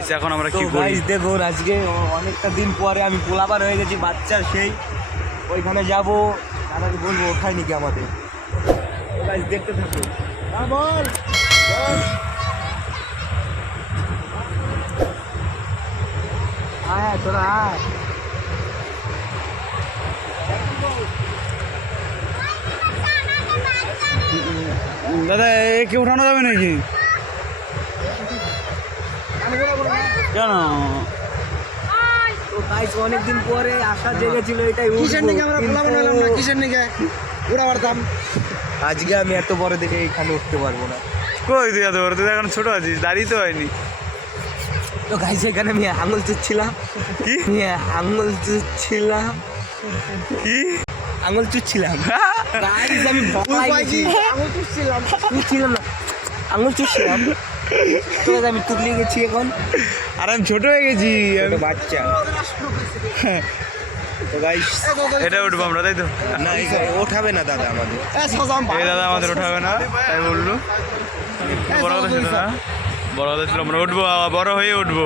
এখন আমরা কি করি? গাইস দেখুন, আজকে অনেকটা দিন পরে আমি পোলাপার হয়ে গেছি বাচ্চা, সেই ওইখানে যাব, দাদাকে বলবো ওখানে নাকি আমাদের। গাইস দেখতে থাকুন। বল হ্যাঁ তোরা আয়। দাদা একে উঠানো যাবে নাকি? কেন? তো গাইস অনেকদিন পরে আশা জেগেছিল, এটাই কিসের নিকে আমরা পোলা বানালাম না, কিসের নিকে উড়া পারতাম। আজকে আমি এত বড় দেখে এখানে উঠতে পারবো না। কই তুই এত বড়? তুই এখন ছোট আছিস, দাঁড়িয়ে তো হয়নি। তো গাইস এখানে আমি আঙুল চুচ্ছিলাম। কি আঙুল চুচ্ছিলাম, কি আঙুল চুচ্ছিলাম গাইস, আমি ভয় গেছি। আঙুল চুষছিলাম। চুচ্ছিলাম না, আঙুল চুচ্ছিলাম। তো আমি তুলে গেছি এখন, আর আমি ছোট হয়ে গেছি। ছোট বাচ্চা। তো গাইস এটা উঠবো আমরা, তাই তো? না ওঠাবে না দাদা আমাদের। এই দাদা আমাদের উঠাবে না তাই বললো। বড় কথা ছিল না, বড় কথা ছিল আমরা উঠবো, বড় হয়ে উঠবো।